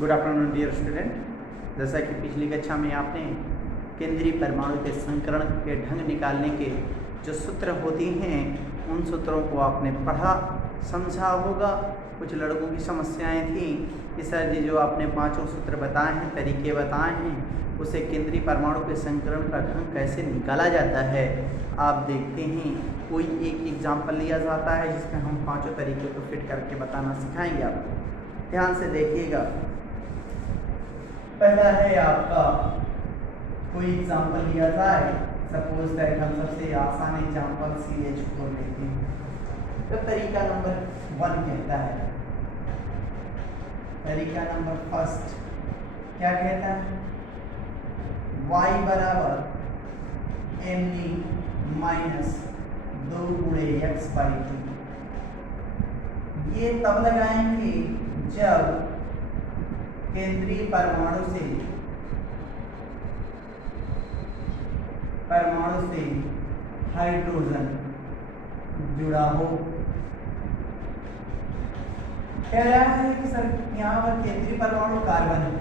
Good afternoon dear student. जैसा कि पिछली कक्षा में आपने केंद्रीय परमाणु के संकरण के ढंग निकालने के जो सूत्र होती हैं उन सूत्रों को आपने पढ़ा समझा होगा। कुछ लड़कों की समस्याएं थी कि सर जी जो आपने पांचों सूत्र बताए हैं, तरीके बताए हैं, उसे केंद्रीय परमाणु के संकरण का ढंग कैसे निकाला जाता है। आप देखते हैं कोई एक एग्जाम्पल लिया जाता है जिसमें हम पांचों तरीके को फिट करके बताना सिखाएंगे आपको। ध्यान से देखिएगा। पहला है आपका कोई एग्जाम्पल लिया जाए, सपोज दैट हम सबसे आसान एग्जाम्पल CH4 लेते हैं। तो तरीका नंबर 1 कहता है, तरीका नंबर फर्स्ट क्या कहता है, y बराबर mn माइनस 2 गुणे x/2। ये तब लगाएंगे जब केंद्रीय परमाणु से हाइड्रोजन जुड़ा हो। कह रहा है कि सर यहाँ पर केंद्रीय परमाणु कार्बन है,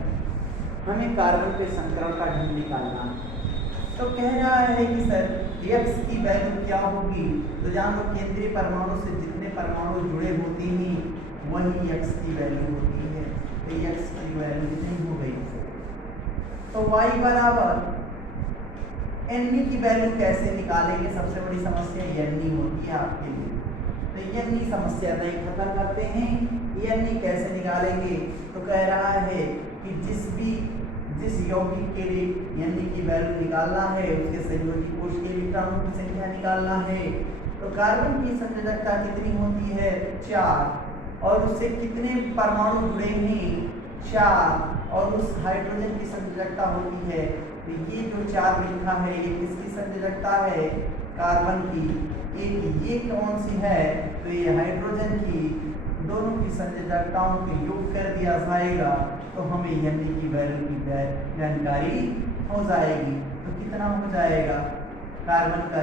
हमें कार्बन के संकरण का ढंग निकालना है। तो कह रहा है कि सर x की वैल्यू क्या होगी। तो जहाँ पर केंद्रीय परमाणु से जितने परमाणु जुड़े होते हैं वही x की वैल्यू होती है। तो x की वैल्यू कितनी हो गई। तो y बराबर n की वैल्यू कैसे निकालेंगे, सबसे बड़ी समस्या n होती है आपके लिए। तो n समस्या नहीं खत्म करते हैं, n कैसे निकालेंगे। तो कह रहा है कि जिस यौगिक के लिए n की वैल्यू निकालना है उसके संयोजी कोश के इलेक्ट्रॉनों की संख्या निकालना है। तो कार्बन की संयोजकता कितनी होती है 4, और उससे कितने परमाणु जुड़े हैं 4, और उस हाइड्रोजन की संयोजकता होती है। तो ये जो 4 लिखा है ये किसकी संयोजकता है, कार्बन की। एक ये कौन सी है, तो ये हाइड्रोजन की। दोनों की संयोजकताओं को योग कर दिया जाएगा तो हमें n की वैल्यू की जानकारी हो जाएगी। तो कितना हो जाएगा, कार्बन का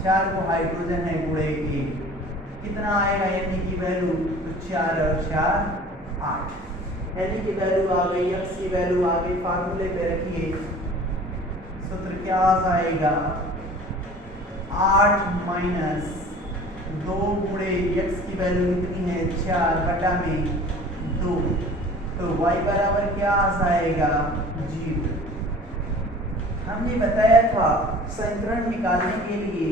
4 को हाइड्रोजन है गुणे 1, कितना आएगा n की वैल्यू। तो 4 और 4 8। n की वैल्यू आ गई, x की वैल्यू आ गई, फार्मूले पे रखिए। सूत्र क्या आ जाएगा, 8 माइनस 2 गुणे x की वैल्यू कितनी है 4 बटा में 2। तो y बराबर क्या आ जाएगा 0। हमने बताया था संकरण निकालने के लिए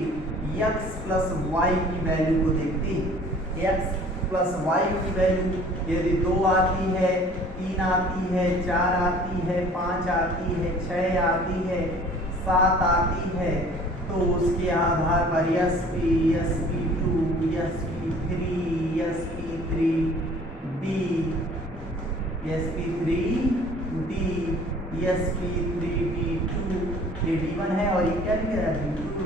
x प्लस y की वैल्यू को देखते हैं। x प्लस y की वैल्यू यदि 2 आती है, 3 आती है, 4 आती है, 5 आती है, 6 आती है, 7 आती है, तो उसके आधार पर sp, sp2, sp3, sp3d, sp3d, sp3d2, ये d1 है और ये क्या लिख रहा है d2,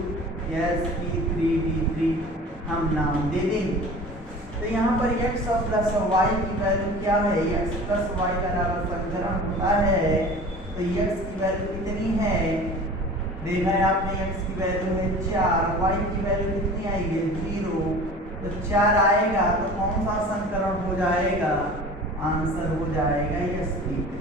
sp3d3 हम नाम दे देंगे। तो यहाँ पर x और प्लस y की वैल्यू क्या है, x प्लस y बराबर संकरण होता है। तो x की वैल्यू कितनी है, देखा है आपने, x की वैल्यू है 4, y की वैल्यू कितनी आएगी 0। तो 4 आएगा तो कौन सा संकरण हो जाएगा, आंसर हो जाएगा sp3।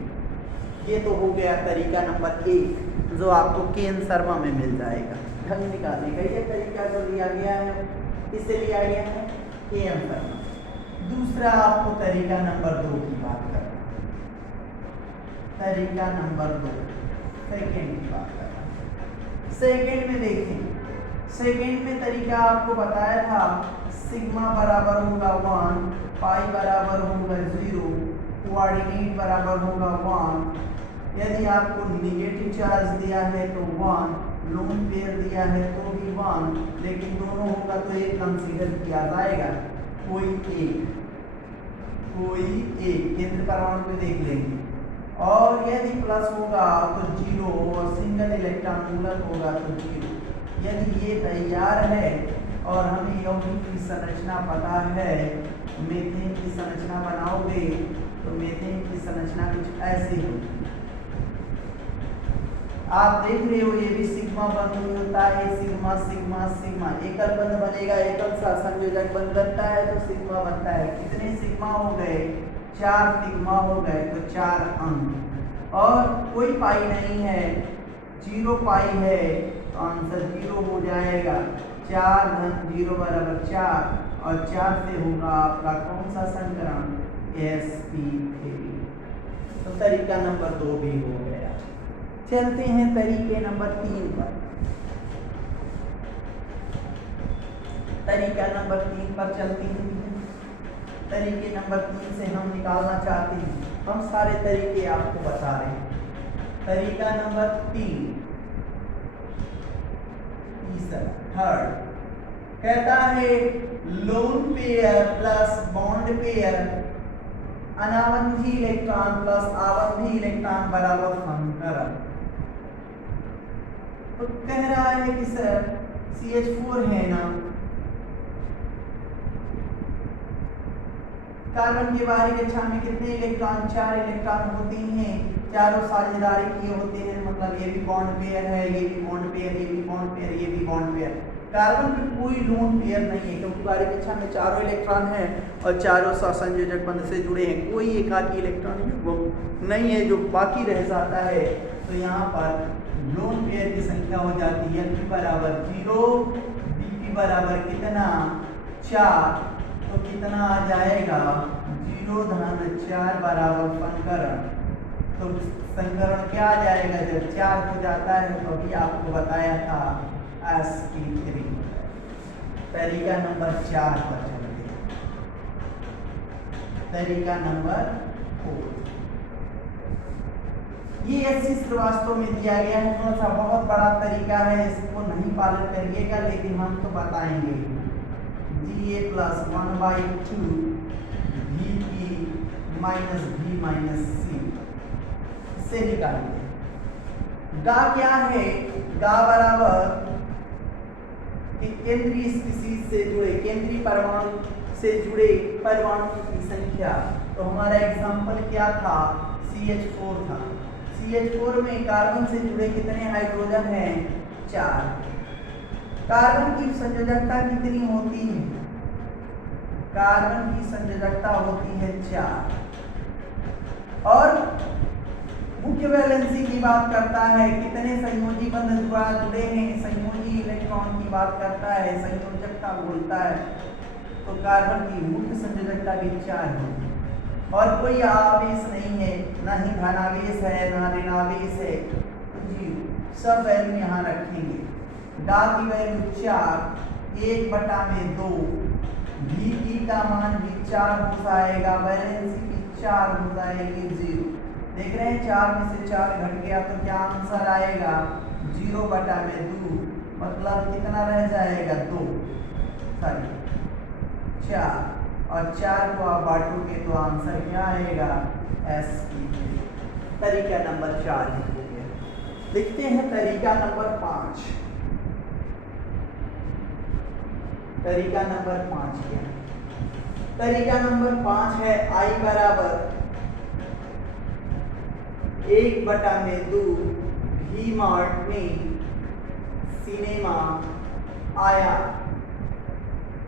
ये तो हो गया तरीका नंबर 1 जो आपको केन शर्मा में मिल जाएगा ढंग निकालने का। ये तरीका जो लिया गया है इसे लिया गया है KM शर्मा। दूसरा आपको तरीका नंबर 2 की बात करना, तरीका नंबर 2 सेकेंड की बात करना। सेकेंड में देखें, सेकेंड में तरीका आपको बताया था सिग्मा बराबर होगा 1, पाई बराबर होगा 0, कोऑर्डिनेट बराबर होगा 1। यदि आपको निगेटिव चार्ज दिया है तो 1, लोन पेयर दिया है तो भी 1, लेकिन दोनों होगा तो एक कंसीडर किया जाएगा, कोई एक केंद्र परमाणु पे देख लेंगे। और यदि प्लस होगा तो 0 और सिंगल इलेक्ट्रॉन मूलक होगा तो 0। यदि ये तैयार है और हमें यौगिक की संरचना पता है, मीथेन की संरचना बनाओगे तो मीथेन की संरचना कुछ ऐसी होगी। आप देख रहे हो ये भी सिग्मा बंध होता है, सिग्मा सिग्मा सिग्मा एकल बंध बनेगा, एकल सा संयोजक बंध बनता है तो सिग्मा बनता है। कितने सिग्मा हो गए 4 सिग्मा हो गए तो 4 अंक और कोई पाई नहीं है, 0 पाई है तो आंसर 0 हो जाएगा। 4 धन 0 बराबर 4 और 4 से होगा आपका कौन सा संकरण, sp3। तो तरीका नंबर 2 भी हो गया। चलते हैं तरीके नंबर 3 पर। तरीका नंबर 3 पर चलते हैं। तरीके नंबर 3 से हम निकालना चाहते हैं, हम सारे तरीके आपको बता रहे हैं। तरीका नंबर 3 तीसरा थर्ड कहता है lone pair plus bond pair अनावंधी इलेक्ट्रॉन प्लस आवंधी इलेक्ट्रॉन बराबर संकरण। तो कह रहा है कि सर CH4 है ना, कार्बन के बाहरी कक्षा में कितने इलेक्ट्रॉन, 4 इलेक्ट्रॉन होते हैं, चारों साझेदारी किए होते हैं, मतलब ये भी बॉन्ड पेयर है, ये भी बॉन्ड पेयर, ये भी बॉन्ड पेयर, ये भी बॉन्ड पेयर। कार्बन में कोई लोन पेयर नहीं है क्योंकि बाहरी कक्षा में चारों इलेक्ट्रॉन हैं और चारों सहसंयोजक बंध से जुड़े हैं, कोई एकाकी इलेक्ट्रॉन नहीं है जो बाकी रह जाता है। तो यहाँ पर लोन पेयर की संख्या हो जाती है P बराबर 0, Dp बराबर कितना 4, तो कितना आ जाएगा 0 धन 4 बराबर संकरण। तो संकरण क्या आ जाएगा, जब 4 हो जाता है तो अभी आपको बताया था sp3। तरीका नंबर 4 पर चलते हैं। तरीका नंबर 4 ये SC श्रीवास्तव में दिया गया है, थोड़ा सा बहुत बड़ा तरीका है, इसको नहीं पालन करिएगा लेकिन हम तो बताएंगे। Ga plus 1/2 Vp minus V minus C से निकालिए। गा क्या है, गा बराबर केंद्रीय स्पीशीज से जुड़े, केंद्रीय परमाणु से जुड़े परमाणु की संख्या। तो हमारा एग्जाम्पल क्या था, CH4 था। CH4 में कार्बन से जुड़े कितने हाइड्रोजन हैं, 4। कार्बन की संयोजकता कितनी होती है, कार्बन की संयोजकता होती है 4। और मुख्य वैलेंसी की बात करता है, कितने संयोजी बंध जुड़े हैं, संयोजी इलेक्ट्रॉन की बात करता है, संयोजकता बोलता है। तो कार्बन की मुख्य संयोजकता भी 4 है और कोई आवेश नहीं है, ना ही धनावेश है ना ऋणावेश है, सब वैल्यू यहाँ रखेंगे। डा की वैल्यू 4, 1/2, Vp का मान भी 4 हो जाएगा, वैलेंसी भी 4 हो जाएगी 0। देख रहे हैं 4 में से 4 घट गया तो क्या आंसर आएगा 0/2, मतलब कितना रह जाएगा 2, सॉरी 4, और 4 को आप बांटोगे तो आंसर क्या आएगा sp3। तरीका नंबर 4 हो गया। देखते हैं तरीका नंबर 5। तरीका नंबर 5 क्या है, तरीका नंबर 5 है I बराबर 1/2 V मार्ट में सिनेमा आया,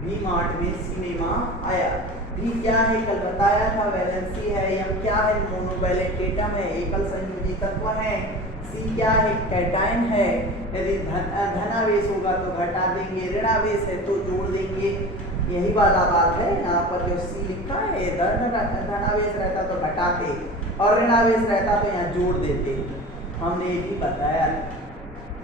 V मार्ट में सिनेमा आया। V क्या है, कल बताया था, वैलेंसी है। M क्या है, मोनोवैलेंट एटम है, एकल संयोजी तत्व है। C क्या है, कैटायन है। यदि धनावेश होगा तो घटा देंगे, ऋणावेश है तो जोड़ देंगे। यही वाला बात है, यहाँ पर जो C लिखा है, धनावेश रहता तो घटाते और ऋणावेश रहता तो यहाँ जोड़ देते, हमने ये भी बताया।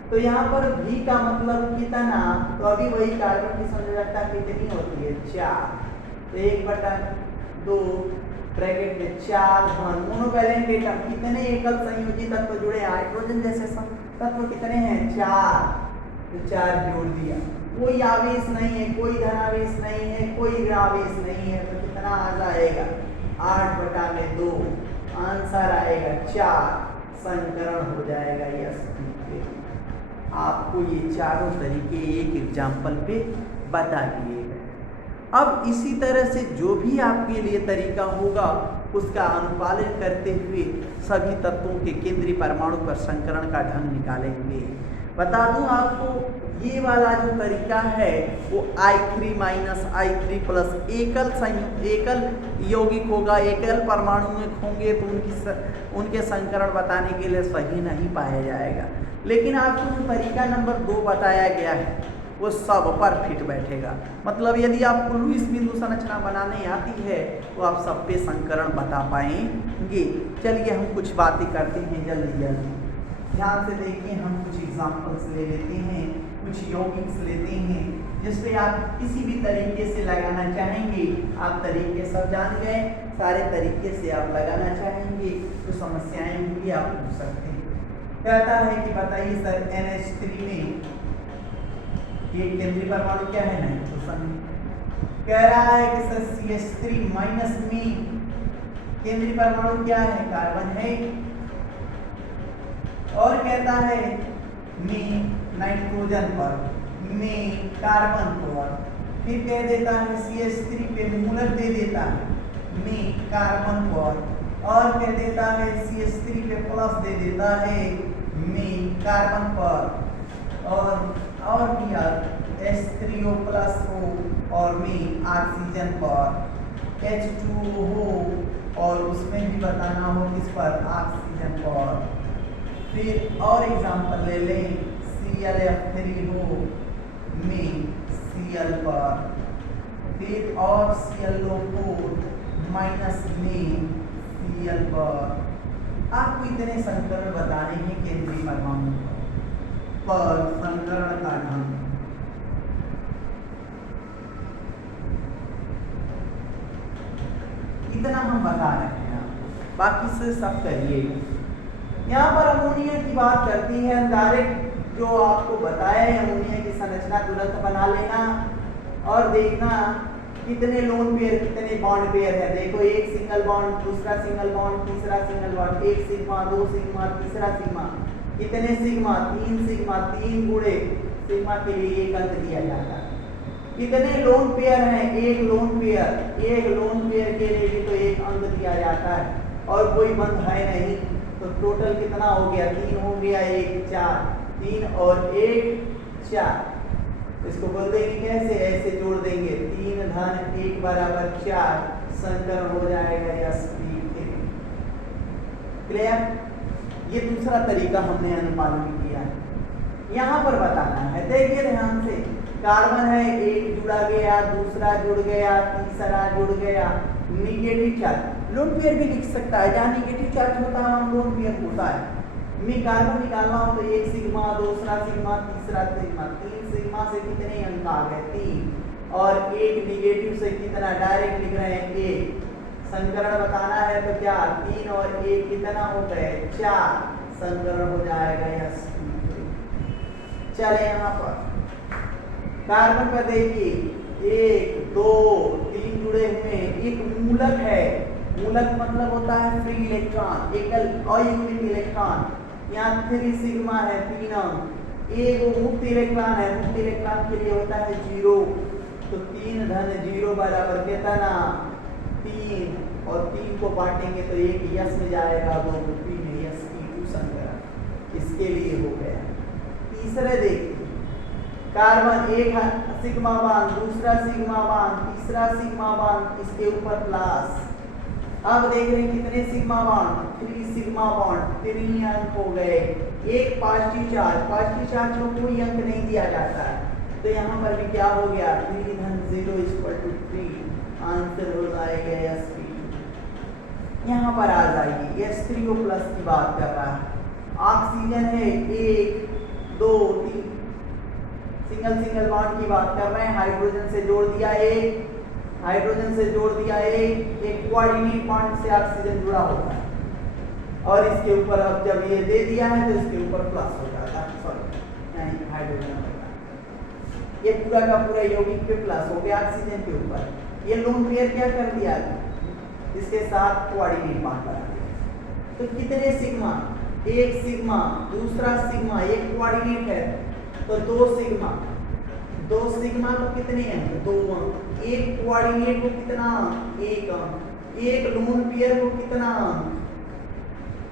तो यहाँ पर V का मतलब कितना, तो अभी वही कार्बन की संयोजकता कितनी होती है 4, तो 1/2 ब्रैकेट में 4 धन मोनोवैलेंट एटम कितने एकल संयोजी तत्व जुड़े, हाइड्रोजन जैसे तत्व कितने हैं 4, तो 4 जोड़ दिया। कोई आवेश नहीं है, कोई धनावेश नहीं है, कोई ऋणावेश नहीं है, तो कितना आ जाएगा 8/2, आंसर आएगा 4, संकरण हो जाएगा sp3। आपको ये चारों तरीके एक एग्जाम्पल पे बता दिए गए। अब इसी तरह से जो भी आपके लिए तरीका होगा उसका अनुपालन करते हुए सभी तत्वों के केंद्रीय परमाणु पर संकरण का ढंग निकालेंगे। बता दूं आपको, ये वाला जो तरीका है वो I3 माइनस I3 प्लस एकल यौगिक होगा, एकल परमाणु में होंगे तो उनके संकरण बताने के लिए सही नहीं पाया जाएगा। लेकिन आपको जो तरीका नंबर 2 बताया गया है वो सब पर फिट बैठेगा। मतलब यदि आपको लुईस बिंदु संरचना बनाने आती है तो आप सब पे संकरण बता पाएंगे। चलिए हम कुछ बातें करते हैं जल्दी जल्दी, ध्यान से देखिए। हम कुछ एग्जाम्पल्स ले लेते हैं, कुछ यौगिक्स लेते हैं जिसपे आप किसी भी तरीके से लगाना चाहेंगे। आप तरीके सब जान गए, सारे तरीके से आप लगाना चाहेंगे तो समस्याएं होंगी, आप पूछ सकते हैं। कहता है कि बताइए सर NH3 में ये केंद्रीय परमाणु क्या है, नाइट्रोजन। कह रहा है कि सर CH3 माइनस में केंद्रीय परमाणु क्या है, कार्बन है। और कहता है में नाइट्रोजन पर, में कार्बन पर, फिर कह देता है CH3 पे मूलक दे देता है में कार्बन पर, और कह देता है CH3 पे प्लस दे देता है में कार्बन पर, और भी H3O प्लस हो और में ऑक्सीजन पर, H2O हो और उसमें भी बताना हो किस पर, ऑक्सीजन पर। फिर और एग्जांपल ले लें, ClF3 हो में Cl पर, फिर और ClO4 माइनस में Cl पर। आपको इतने संकरण बताने हैं केंद्रीय परमाणु पर संकरण का ढंग। इतना हम बता रहे हैं, बाकी से सब करिए। यहाँ पर अमोनिया की बात करती है, डायरेक्ट जो आपको बताया है अमोनिया की संरचना तुरंत बना लेना और देखना कितने लोन पेयर कितने बॉन्ड पेयर है। देखो एक सिंगल बॉन्ड, दूसरा सिंगल बॉन्ड, तीसरा सिंगल बॉन्ड, एक सिग्मा, दो सिग्मा, तीसरा सिग्मा, कितने सिग्मा, 3 सिग्मा, 3 गुणे सिग्मा के लिए एक अंक दिया जाता है। कितने लोन पेयर हैं, एक लोन पेयर, एक लोन पेयर के लिए भी तो एक अंक दिया जाता है और कोई बंध है नहीं, तो टोटल कितना हो गया, 3 हो गया, 1 4, 3 और 1 4। इसको बोल देंगे कैसे, ऐसे जोड़ देंगे 3 धन 1 बराबर 4, संकरण हो जाएगा sp3। क्लियर। ये दूसरा तरीका हमने अनुपालन किया है। यहाँ पर बताना है, देखिए ध्यान से, कार्बन है, एक जुड़ा गया, दूसरा जुड़ गया, तीसरा जुड़ गया, निगेटिव चार्ज लोन पेयर भी लिख सकता है, जहाँ निगेटिव चार्ज होता है वहाँ लोन पेयर होता है। में कार्बन निकालना हो तो एक सिग्मा, दूसरा सिग्मा, तीसरा सिग्मा, 3 सिग्मा से कितने अंक आ गए, 3, और एक निगेटिव से कितना, डायरेक्ट लिख रहे हैं 1। संकरण बताना है तो क्या, 3 और 1 कितना हो गए, 4, संकरण हो जाएगा sp3। चले यहाँ पर कार्बन पर देखिए, 1 2 3 जुड़े हुए, एक मूलक है। मूलक मतलब होता है फ्री इलेक्ट्रॉन, एकल अयुग्मित इलेक्ट्रॉन। यहाँ 3 सिग्मा है, 3 अंक। एक मुक्त इलेक्ट्रॉन है, मुक्त इलेक्ट्रॉन के लिए होता है 0, तो 3 धन 0 बराबर कितना, 3, और 3 को बांटेंगे तो एक यस में जाएगा, 2 को 3 sp2 संकरण इसके लिए हो गया। तीसरे देखिए, कार्बन एक सिग्मा बांड, दूसरा सिग्मा बांड, तीसरा सिग्मा बांड, इसके ऊपर प्लस। अब देख रहे हैं कितने सिग्मा बॉन्ड, 3 सिग्मा बॉन्ड, 3 अंक हो गए। एक पॉजिटिव चार्ज को कोई अंक नहीं दिया जाता है, तो यहाँ पर भी क्या हो गया, 3 धन 0 = 3, आंसर हो जाएगा sp। यहाँ पर आ जाइए, H3O प्लस की बात कर रहा है। ऑक्सीजन है 1 2 3, सिंगल बॉन्ड की बात कर रहे हैं। हाइड्रोजन से जोड़ दिया एक, हाइड्रोजन से जोड़ दिया एक कोऑर्डिनेट बॉन्ड से ऑक्सीजन जुड़ा होता है, और इसके ऊपर अब जब ये दे दिया है तो इसके ऊपर प्लस हो जाता है, सॉरी नहीं हाइड्रोजन होता है। ये पूरा का पूरा यौगिक पे प्लस हो गया ऑक्सीजन के ऊपर। ये लोन पेयर क्या कर दिया, इसके साथ कोऑर्डिनेट बॉन्ड बना दिया। तो कितने सिग्मा, एक सिग्मा, दूसरा सिग्मा, एक कोऑर्डिनेट है तो 2 सिग्मा, 2 सिग्मा को कितने अंक, 2 अंक। एक कोऑर्डिनेट को कितना अंक, 1 अंक। एक लोन पेयर को कितना अंक,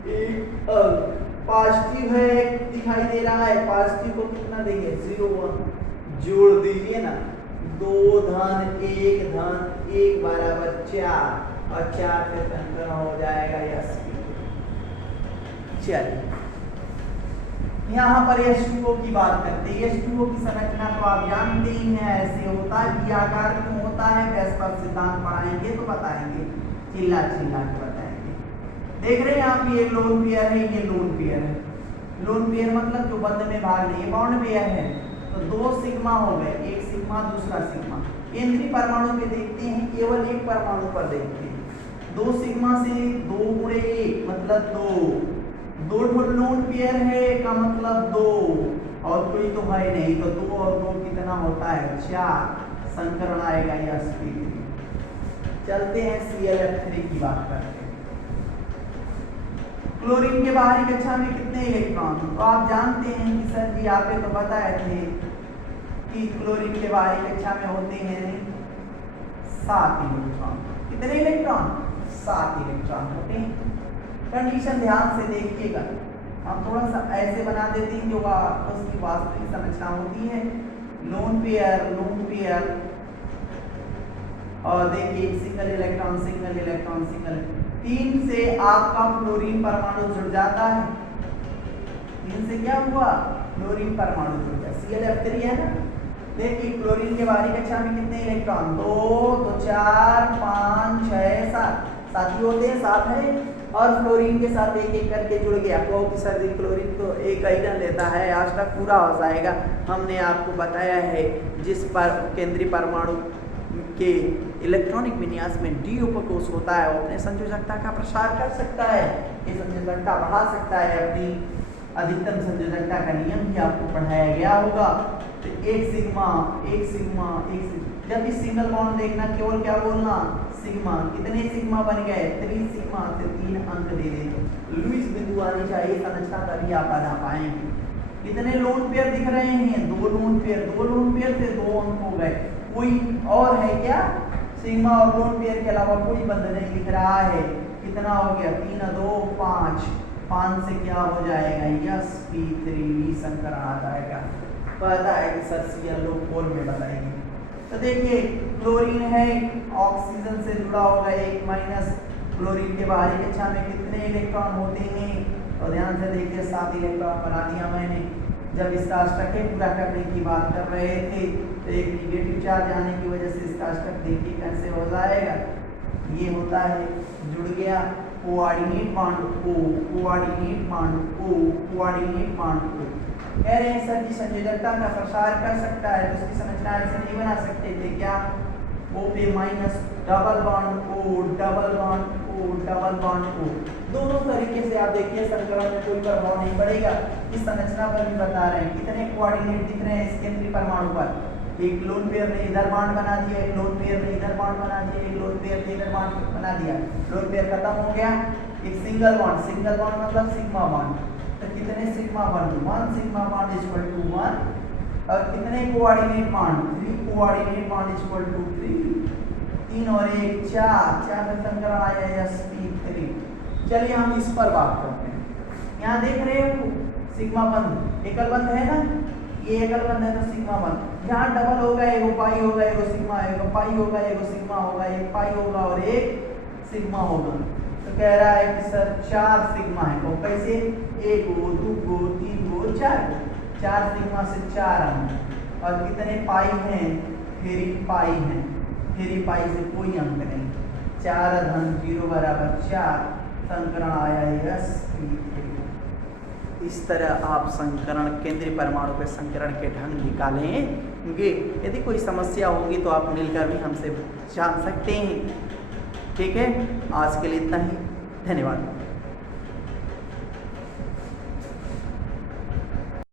1 अंक। पॉजिटिव है दिखाई दे रहा है, पॉजिटिव को कितना देंगे 0 1, जोड़ दीजिए ना 2 धन 1 धन 1 बराबर 4 और 4 से संकरण हो जाएगा Sp। चलिए यहाँ पर H2O की बात करते हैं। H2O की संरचना तो आप जानते ही हैं, ऐसे होता है, पी आकार क्यों होता है, वेस्पर सिद्धांत पढ़ाएंगे तो बताएंगे, चिल्ला चिल्ला के बताएंगे। देख रहे हैं आप, ये लोन पेयर है, ये लोन पेयर है। लोन पेयर मतलब जो बंद में भाग नहीं, बॉन्ड पेयर है तो 2 सिग्मा हो गए, एक सिग्मा दूसरा सिग्मा। केंद्रीय परमाणु पे देखते हैं, केवल एक परमाणु पर देखते हैं। 2 सिग्मा से 2 गुणे 1 मतलब 2 लोन पेयर है का मतलब 2 और कोई तो है नहीं, तो 2 और 2 कितना होता है 4, संकरण आएगा Sp3। चलते हैं Cl(F3) की बात करते हैं। क्लोरीन के बाहरी कक्षा में कितने इलेक्ट्रॉन, तो आप जानते हैं कि सर जी आपने तो बताए थे कि क्लोरीन के बाहरी कक्षा में होते हैं 7 इलेक्ट्रॉन। कितने इलेक्ट्रॉन 7 इलेक्ट्रॉन होते हैं। कंडीशन ध्यान से देखिएगा, हम थोड़ा सा ऐसे बना देते हैं जो उसकी वास्तविक संरचना होती है। लोन पेयर और देखिए सिंगल इलेक्ट्रॉन 3 से आपका फ्लोरीन परमाणु जुड़ जाता है। 3 से क्या हुआ, फ्लोरीन परमाणु जुड़ गया, Cl(F3) है ना। देखिए क्लोरीन के बाहरी कक्षा में कितने इलेक्ट्रॉन 2 तो 4 5 6 7 साथी होते हैं, 7 है। और फ्लोरीन के साथ एक एक करके जुड़ गया, क्योंकि सर क्लोरीन तो एक आइडन लेता है, आज तक पूरा हो जाएगा। हमने आपको बताया है जिस पर केंद्रीय परमाणु के इलेक्ट्रॉनिक विन्यास में d उपकोष होता है वो अपने संयोजकता का प्रसार कर सकता है, ये संयोजकता बढ़ा सकता है। अपनी अधिकतम संयोजकता का नियम भी आपको पढ़ाया गया होगा। तो एक सिग्मा जब इस सिंगल बॉन्ड देखना केवल क्या बोलना सिग्मा, कितने सिग्मा बन गए 3 सिग्मा से 3 अंक दे दें। लुईस बिंदु आनी चाहिए संरचना, तभी आप बना पाएंगे। कितने लोन पेयर दिख रहे हैं 2 लोन पेयर से 2 अंक हो गए। कोई और है क्या, सिग्मा और लोन पेयर के अलावा कोई बंध नहीं दिख रहा है। कितना हो गया 3 2 5 से क्या हो जाएगा Sp3 संकरण आ जाएगा। पता है कि सर Cl लोग पोल में बताएंगे। तो देखिए क्लोरीन है ऑक्सीजन से जुड़ा होगा 1 माइनस, क्लोरीन के बाहरी कक्षा में कितने इलेक्ट्रॉन होते हैं, तो ध्यान से देखिए 7 इलेक्ट्रॉन बना दिया मैंने। जब इसका स्ट्रक्चर पूरा करने की बात कर रहे थे तो एक निगेटिव चार्ज आने की वजह से इसका स्ट्रक्चर देखिए कैसे हो जाएगा। ये होता है जुड़ गया कोऑर्डिनेट बॉन्ड O। कह रहे हैं सर जी संयोजकता का प्रसार कर सकता है, तो उसकी संरचना ऐसे नहीं बना सकते थे क्या, O पे माइनस डबल बॉन्ड O। दोनों तरीके से आप देखिए संकरण में कोई प्रभाव नहीं पड़ेगा। इस संरचना पर भी बता रहे हैं कितने कोऑर्डिनेट दिख रहे हैं इस केंद्रीय परमाणु पर। एक लोन पेयर ने इधर बॉन्ड बना दिया, एक लोन पेयर ने इधर बॉन्ड बना दिया, एक लोन पेयर ने इधर बॉन्ड बना दिया। लोन पेयर खत्म हो गया, एक सिंगल बॉन्ड मतलब सिग्मा बॉन्ड। तो कितने sigma bond 1 sigma bond equal to 1 और कितने coordinate bond 3 coordinate bond equal to 3 और 1 4 में संकरण आया Sp3। चलिए हम इस पर बात करते हैं। यहाँ देख रहे हो सिग्मा बंध एकल बंध है ना, ये एकल बंध है तो सिग्मा बंध। यहाँ डबल होगा, एगो पाई होगा, एगो सिग्मा, एगो पाई होगा, एगो सिग्मा होगा, एक पाई होगा और एक सिग्मा होगा। तो कह रहा है कि सर 4 सिग्मा है, तो कैसे 1 2 3 4 4 सिग्मा से 4 अंक और कितने पाई हैं फिर पाई से कोई अंक नहीं, 4 धन 0 बराबर 4 संकरण आया Sp3। इस तरह आप संकरण केंद्रीय परमाणु पे संकरण के ढंग निकालेंगे। यदि कोई समस्या होगी तो आप मिलकर भी हमसे जान सकते हैं। ठीक है, आज के लिए इतना ही, धन्यवाद।